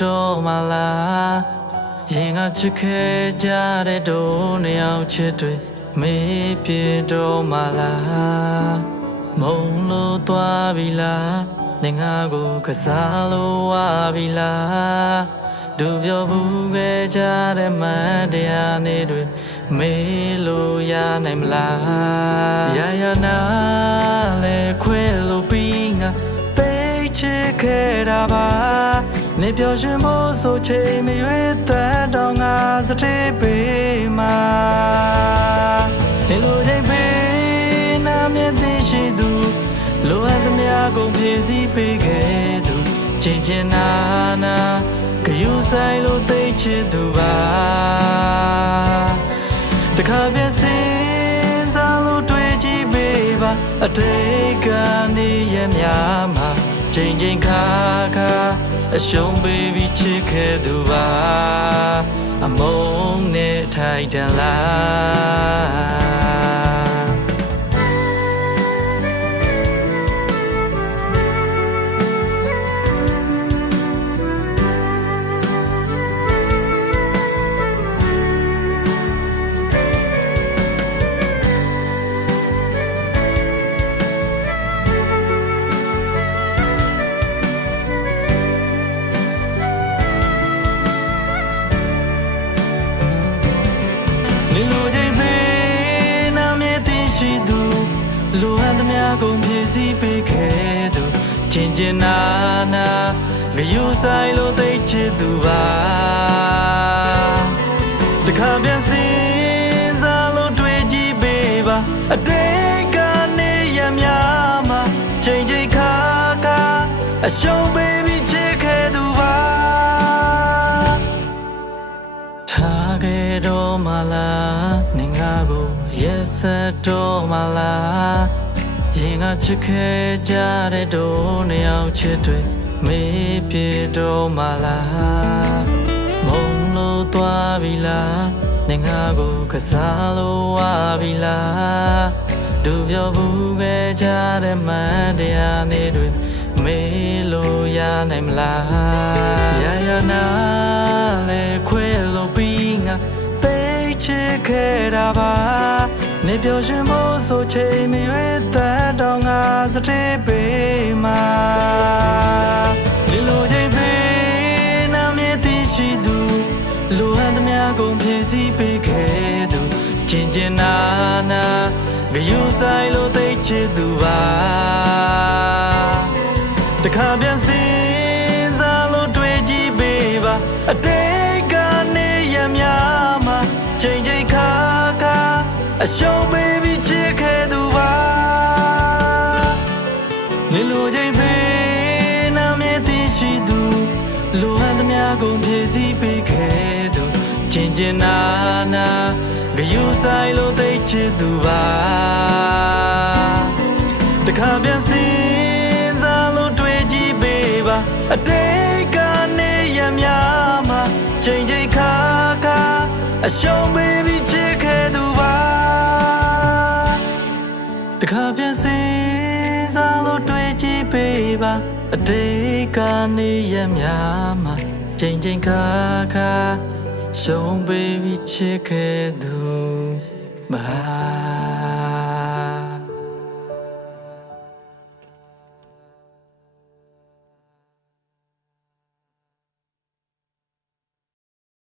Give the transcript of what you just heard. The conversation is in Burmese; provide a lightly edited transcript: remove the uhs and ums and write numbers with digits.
တော့မလားရင်ကချစ်ခဲ့ကြတဲ့တို့နှစ်ယောက်ချစ်တွေမေးပြတော့မလားမုံလို့သွားပြီလားနေငါကိုကစားလို့ဝါပြီလားဒူပြောဘူးခဲ့ကြတဲ့မတရားနေတွေမေးလို့ရနိုင်မလားရရနာလေခွဲလို့ပြီးငါသိချစ်ခဲ့တာပါနေပြောရှင်မို့ဆိုချိန်မရွေးတဲ့တော့ငါစတေးပေးမှာနေလိုချိန်ပေးနာမြတ်သိရှိသူလိုအပ်သမျှကုန်ဖြည့်ဆည်းပေးခဲ့သူချင်းချင်းနာနာကယူဆိုင်လို့သိချစ်သူပါတခါပြည့်စင်စားလို့တွေ့ကြည့်ပေးပါအတိတ်ကနေရများမှာချိန်ချိန်ခါခါအရှုံးပေးပြီးချစ်ခဲ့သူပါအမုန်းနဲ့ထိုက်တန်လားနေလိုချိန်ပေးနာမြတ်သိရှိသူလိုအပ်သမျှကုန်ဖြည့်ဆည်းပေးခဲ့သူချင်းချင်းနာနာငယူဆိုင်လို့သိချစ်သူပါတခါပြန်စင်စားလို့တွေ့ကြည့်ပေးပါအတိတ်ကနေရများမှာချိန်ချိန်ခါခါအရှုံးပေးပြီးချစ်ခဲ့သူပါထားခဲ့တော့မလားနေငါကိုရက်ဆက်တော့မလားရင်ကချစ်ခဲ့ကြတဲ့တို့နှစ်ယောက်ချစ်တွေမေးပြတော့မလားမုံလို့သွားပြီလားနေငါကိုကစားလို့ဝါပြီလားဒူပြောဘူးခဲ့ကြတဲ့မတရားနေတွေမေးလို့ရနိုင်မလားရရနာလေခွဲလို့ပြီးငါသိချစ်ခဲ့တာပါနေပြောရှင်မို့ဆိုချိန်မရွေးတဲ့တော့ငါစတေးပေးမှာဒီလိုချိန်ပေးနာမြတ်သိရှိသူလိုအပ်သမျှကုန်ဖြည့်ဆည်းပေးခဲ့သူချင်းချင်းနာနာဂယူဆိုင်လို့သိချစ်သူပါတခါပြန်စင်စားလို့တွေ့ကြည့်ပေးပါအတိတ်ကနေရများမှာချိန်ချိန်ခါခါအရှုံးပေးပြီးချစ်ခဲ့သူပါနေလိုချိန်ပေးနာမြတ်သိရှိသူလိုအပ်သမျှကုန်ဖြည့်ဆည်းပေးခဲ့သူချင်းချင်းနာနာဂယူဆိုင်လို့သိချစ်သူပါတခါပြန်စင်စားလို့တွေ့ကြည့်ပေးပါအတိတ်ကနေရများမှာချိန်ချိန်ခါခါအရှုံးပေးပြီးချစ်ခဲ့သူပါတခါပြန်စင်စားလို့တွေ့ကြည့်ပေးပါအတိတ်ကနေရများမှာချိန်ချိန်ခါခါရှုံးပေးပြီးချစ်ခဲ့သူပါ